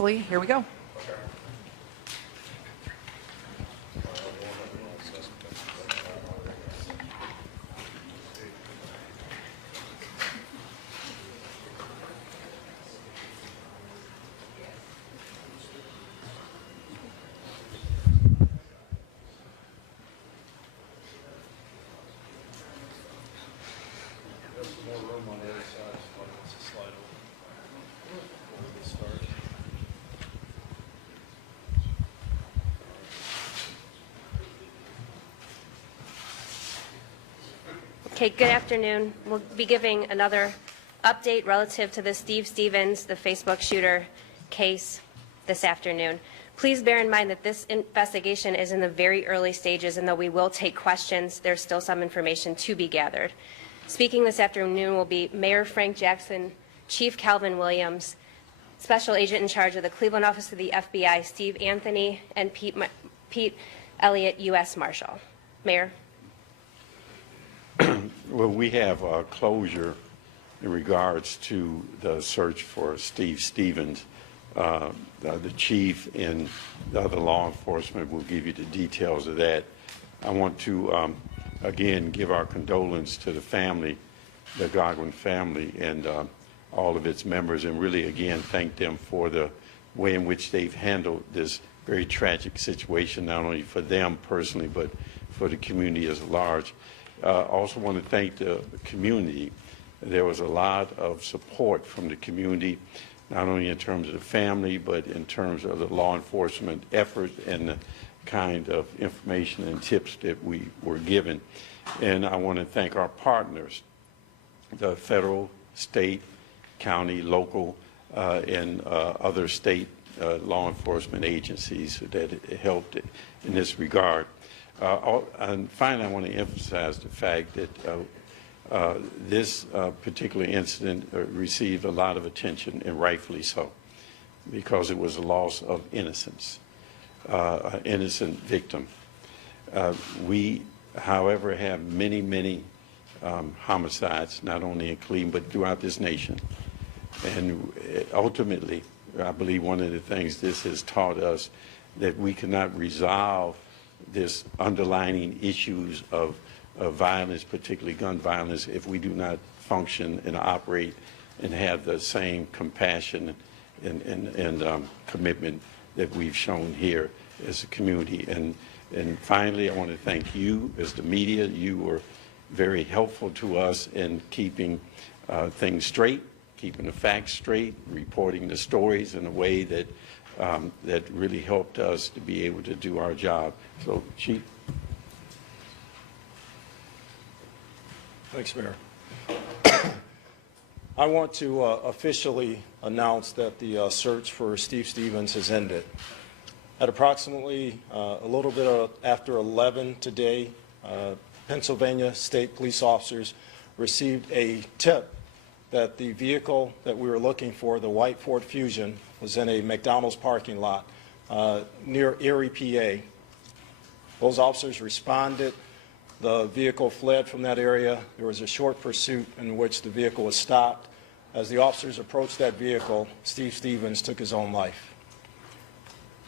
hopefully. Here we go. Okay, good afternoon. We'll be giving another update relative to the Steve Stevens, the Facebook shooter case this afternoon. Please bear in mind that this investigation is in the very early stages, and though we will take questions, there's still some information to be gathered. Speaking this afternoon will be Mayor Frank Jackson, Chief Calvin Williams, Special Agent in charge of the Cleveland Office of the FBI, Steve Anthony, and Pete Elliott, U.S. Marshal. Mayor. Well, we have closure in regards to the search for Steve Stevens. The chief and the other law enforcement will give you the details of that. I want to, again, give our condolence to the family, the Godwin family, and all of its members, and really, again, thank them for the way in which they've handled this very tragic situation, not only for them personally, but for the community as large. Also want to thank the community. There was a lot of support from the community, not only in terms of the family, but in terms of the law enforcement effort and the kind of information and tips that we were given. And I want to thank our partners, the federal, state, county, local, and other state law enforcement agencies that helped in this regard. And finally, I want to emphasize the fact that this particular incident received a lot of attention, and rightfully so, because it was a loss of innocence, an innocent victim. We, however, have many, many homicides, not only in Cleveland, but throughout this nation. And ultimately, I believe one of the things this has taught us, that we cannot resolve this underlying issues of violence, particularly gun violence, if we do not function and operate and have the same compassion and commitment that we've shown here as a community. And finally, I want to thank you as the media. You were very helpful to us in keeping things straight, keeping the facts straight, reporting the stories in a way that that really helped us to be able to do our job. So, Chief. Thanks, Mayor. I want to officially announce that the search for Steve Stevens has ended. At approximately a little bit after 11 today, Pennsylvania State police officers received a tip that the vehicle that we were looking for, the white Ford Fusion, was in a McDonald's parking lot near Erie, PA. Those officers responded. The vehicle fled from that area. There was a short pursuit in which the vehicle was stopped. As the officers approached that vehicle, Steve Stevens took his own life.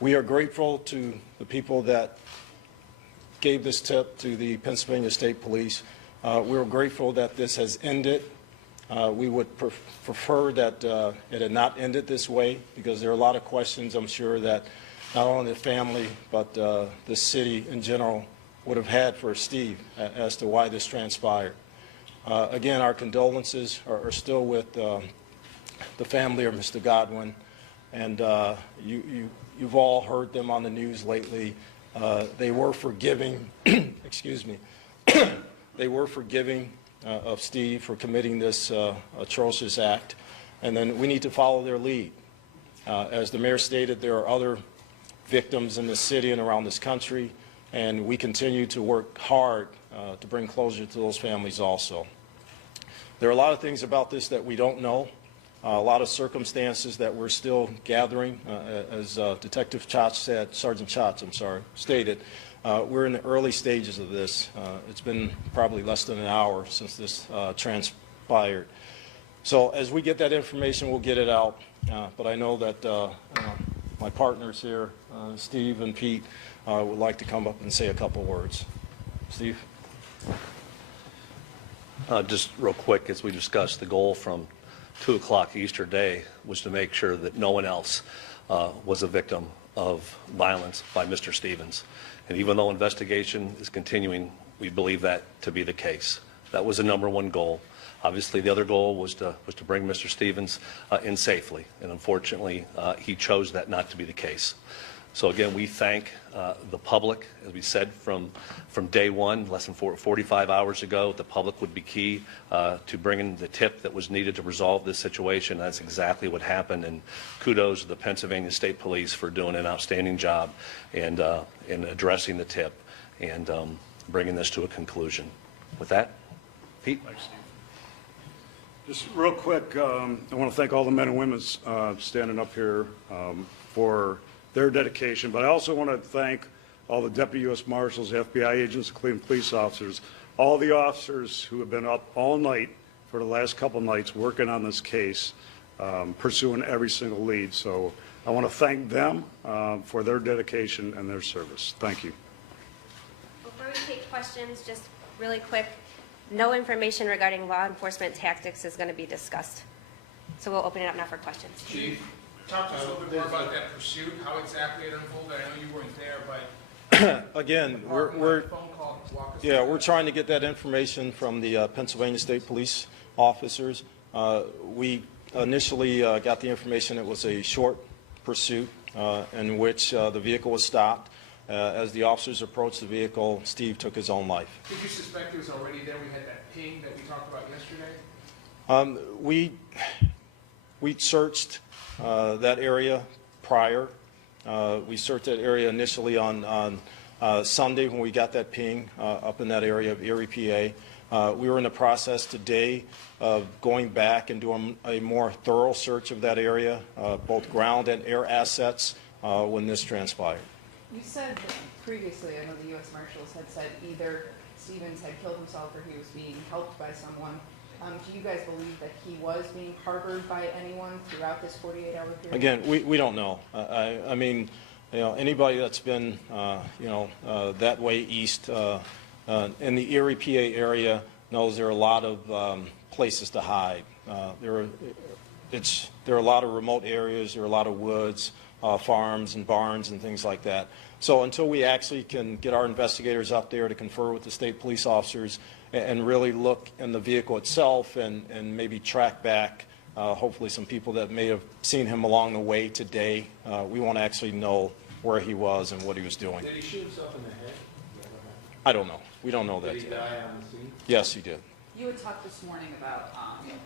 We are grateful to the people that gave this tip to the Pennsylvania State Police. We're grateful that this has ended. We would prefer that it had not ended this way, because there are a lot of questions, I'm sure, that not only the family but the city in general would have had for Steve as to why this transpired. Again, our condolences are still with the family of Mr. Godwin, and you've all heard them on the news lately. They were forgiving, excuse me, they were forgiving of Steve for committing this atrocious act, and then we need to follow their lead. As the mayor stated, there are other victims in the city and around this country, and we continue to work hard to bring closure to those families also. There are a lot of things about this that we don't know, a lot of circumstances that we're still gathering. As Detective Chotz said, Sergeant Chotz, I'm sorry, stated, we're in the early stages of this. It's been probably less than an hour since this transpired. So as we get that information, we'll get it out. but I know that my partners here, Steve and Pete, would like to come up and say a couple words. Steve? Just real quick, as we discussed, the goal from 2 o'clock Easter day was to make sure that no one else was a victim of violence by Mr. Stevens. And even though investigation is continuing, we believe that to be the case. That was the #1 goal. Obviously, the other goal was to bring Mr. Stevens in safely, and unfortunately, he chose that not to be the case. So again, we thank the public. As we said from day one, less than 45 hours ago, the public would be key to bringing the tip that was needed to resolve this situation. That's exactly what happened, and kudos to the Pennsylvania State Police for doing an outstanding job and in addressing the tip and bringing this to a conclusion. With that, Pete. Thanks, Steve. Just real quick, I want to thank all the men and women standing up here for their dedication, but I also want to thank all the Deputy U.S. Marshals, FBI agents, Cleveland police officers, all the officers who have been up all night for the last couple nights working on this case, pursuing every single lead. So I want to thank them for their dedication and their service. Thank you. Before we take questions, just really quick, no information regarding law enforcement tactics is going to be discussed. So we'll open it up now for questions. Chief, talk to us a little bit more about that pursuit, how exactly it unfolded. I know you weren't there, but Again, we're trying to get that information from the Pennsylvania State Police officers. We initially got the information it was a short pursuit in which the vehicle was stopped. As the officers approached the vehicle, Steve took his own life. Did you suspect he was already there? We had that ping that we talked about yesterday. We searched that area prior. We searched that area initially on Sunday when we got that ping up in that area of Erie, PA. We were in the process today of going back and doing a more thorough search of that area, both ground and air assets, when this transpired. You said previously, I know the U.S. Marshals had said either Stevens had killed himself or he was being helped by someone. Do you guys believe that he was being harbored by anyone throughout this 48-hour period? Again, we don't know. I mean, you know, anybody that's been, that way east in the Erie, PA area knows there are a lot of places to hide. There are a lot of remote areas. There are a lot of woods, farms and barns and things like that. So until we actually can get our investigators up there to confer with the state police officers and really look in the vehicle itself and maybe track back hopefully some people that may have seen him along the way today, we won't actually know where he was and what he was doing. Did he shoot himself in the head? I don't know. We don't know that Did he yet. die on the scene? Yes, he did. You had talked this morning about,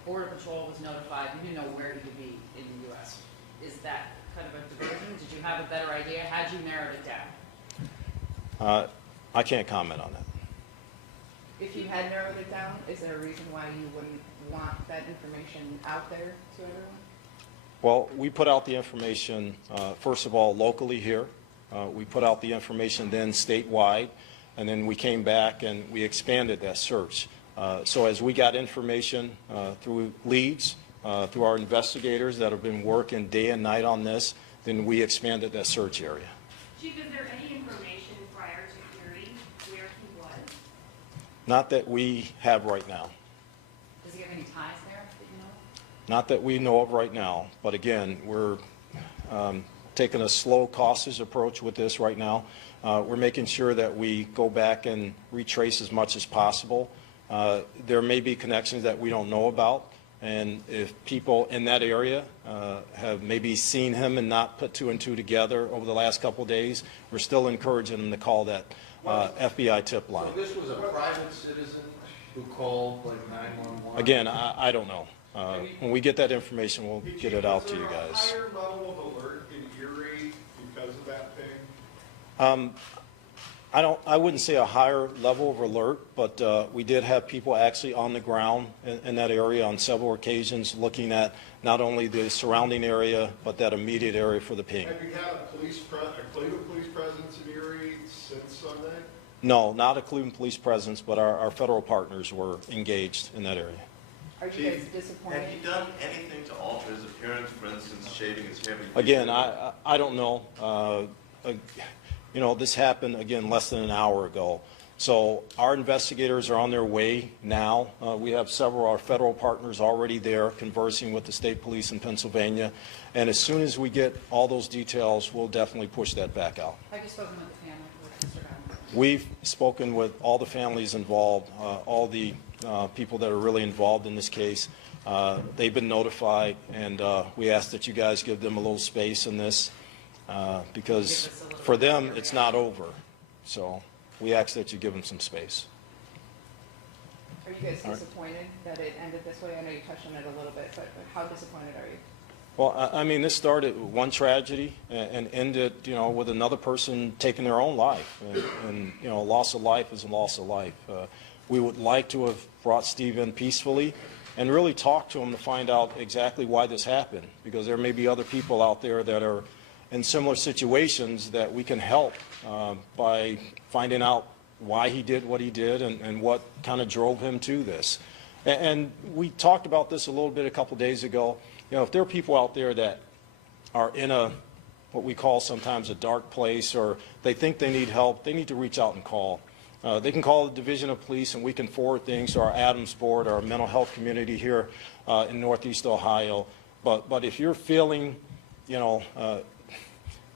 Border Patrol was notified, you didn't know where he could be in the U.S. Is that kind of a diversion? Did you have a better idea? How'd you narrow it down? I can't comment on that. If you had narrowed it down, is there a reason why you wouldn't want that information out there to everyone? Well, we put out the information, first of all, locally here. We put out the information then statewide, and then we came back and we expanded that search. So as we got information through leads, through our investigators that have been working day and night on this, then we expanded that search area. Chief, is there any information prior to Erie where he was? Not that we have right now. Does he have any ties there that you know? Not that we know of right now, but again, we're taking a slow, cautious approach with this right now. We're making sure that we go back and retrace as much as possible. There may be connections that we don't know about, and if people in that area have maybe seen him and not put two and two together over the last couple of days, we're still encouraging them to call that FBI tip line. So this was a private citizen who called like 911? Again, I don't know. When we get that information, we'll get it out to you guys. Is there a higher level of alert in Erie because of that thing? I wouldn't say a higher level of alert, but we did have people actually on the ground in that area on several occasions looking at not only the surrounding area, but that immediate area for the ping. Have you had a Cleveland police presence in Erie since Sunday? No, not a Cleveland police presence, but our federal partners were engaged in that area. Are you guys disappointed? Have you done anything to alter his appearance, for instance, shaving his hair? Again, I don't know. You know, this happened, again, less than an hour ago. So our investigators are on their way now. We have several of our federal partners already there conversing with the state police in Pennsylvania. And as soon as we get all those details, we'll definitely push that back out. Have you spoken with the family, with Mr. Gunn? We've spoken with all the families involved, all the people that are really involved in this case. They've been notified, and we ask that you guys give them a little space in this because for them, it's not over. So we ask that you give them some space. Are you guys disappointed that it ended this way? I know you touched on it a little bit, but how disappointed are you? Well, I mean, this started with one tragedy and ended, you know, with another person taking their own life. And you know, loss of life is a loss of life. We would like to have brought Steve in peacefully and really talked to him to find out exactly why this happened, because there may be other people out there that are in similar situations that we can help by finding out why he did what he did and what kind of drove him to this. And we talked about this a little bit a couple days ago. You know, if there are people out there that are in a, what we call sometimes a dark place, or they think they need help, they need to reach out and call. They can call the Division of Police, and we can forward things to our Adams Board, our mental health community here in Northeast Ohio. But if you're feeling, you know,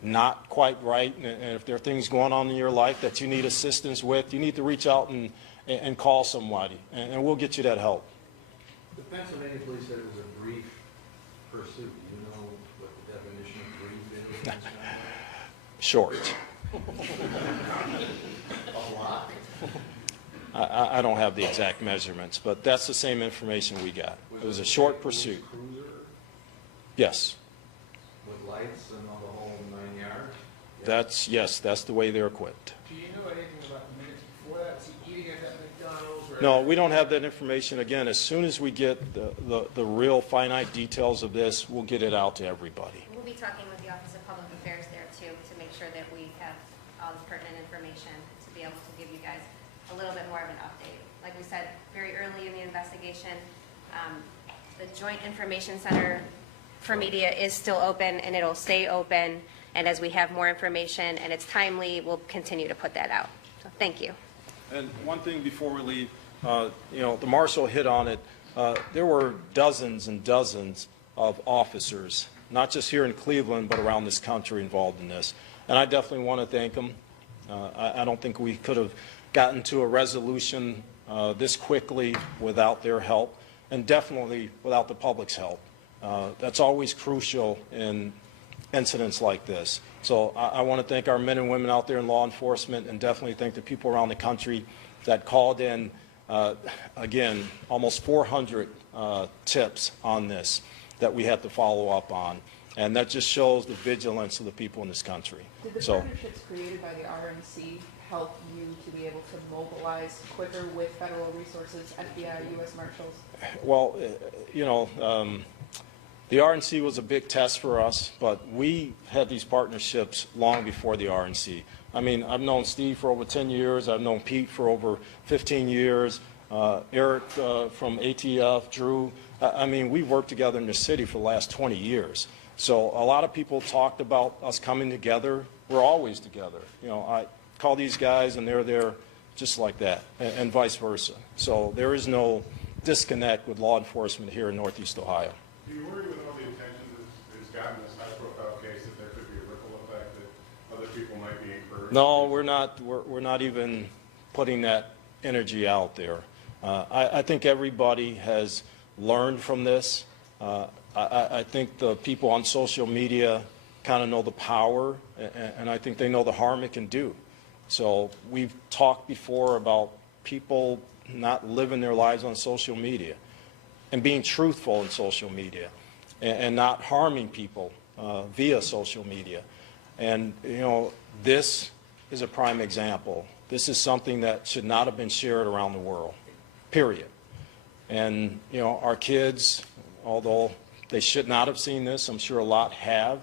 not quite right, and if there are things going on in your life that you need assistance with, you need to reach out and call somebody, and we'll get you that help. The Pennsylvania police said it was a brief pursuit. Do you know what the definition of brief is? Short. A lot. I don't have the exact measurements, but that's the same information we got. It was a short pursuit. Cruiser Yes. with lights and all the whole 9 yards? Yes, that's the way they're equipped. Do you know anything about the minutes before that? Was he eating at that McDonald's? Or No, we don't have that information. Again, as soon as we get the real finite details of this, we'll get it out to everybody. We'll be talking with the Office of Public Affairs there too, to make sure that we have all the pertinent information to be able to give you guys a little bit more of an update. Like we said, very early in the investigation, the Joint Information Center for Media is still open, and it'll stay open. And as we have more information and it's timely, we'll continue to put that out. So thank you. And one thing before we leave, you know, the marshal hit on it. There were dozens and dozens of officers, not just here in Cleveland, but around this country involved in this. And I definitely want to thank them. I don't think we could have gotten to a resolution this quickly without their help, and definitely without the public's help. That's always crucial in incidents like this. So I want to thank our men and women out there in law enforcement, and definitely thank the people around the country that called in, again, almost 400 tips on this that we had to follow up on. And that just shows the vigilance of the people in this country. Did the partnerships created by the RNC help you to be able to mobilize quicker with federal resources, FBI, U.S. Marshals? Well, you know, the RNC was a big test for us, but we had these partnerships long before the RNC. I mean, I've known Steve for over 10 years. I've known Pete for over 15 years. Eric from ATF, Drew. I mean, we've worked together in the city for the last 20 years. So a lot of people talked about us coming together. We're always together. You know, I call these guys and they're there just like that, and vice versa. So there is no disconnect with law enforcement here in Northeast Ohio. Do you worry with all the attention that's gotten this high-profile case that there could be a ripple effect that other people might be encouraged? No, we're not even putting that energy out there. I think everybody has learned from this. I think the people on social media kind of know the power, and I think they know the harm it can do. So we've talked before about people not living their lives on social media and being truthful in social media and not harming people via social media. And, you know, this is a prime example. This is something that should not have been shared around the world, period. And, you know, our kids, although they should not have seen this, I'm sure a lot have,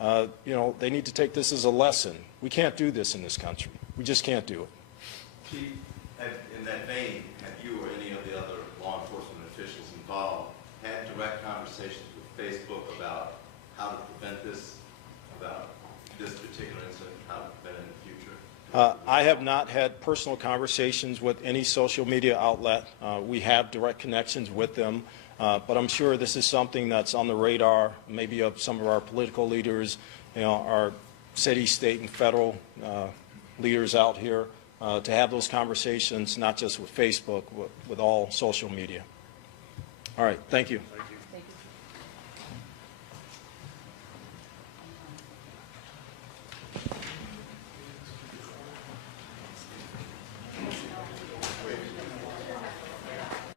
you know, they need to take this as a lesson. We can't do this in this country. We just can't do it. Chief, in that vein, have you or any of the other law enforcement officials involved conversations with Facebook about how to prevent this, about this particular incident, how to prevent it in the future? I have not had personal conversations with any social media outlet. We have direct connections with them, but I'm sure this is something that's on the radar, maybe of some of our political leaders, our city, state, and federal leaders out here, to have those conversations, not just with Facebook, but with all social media. All right, thank you.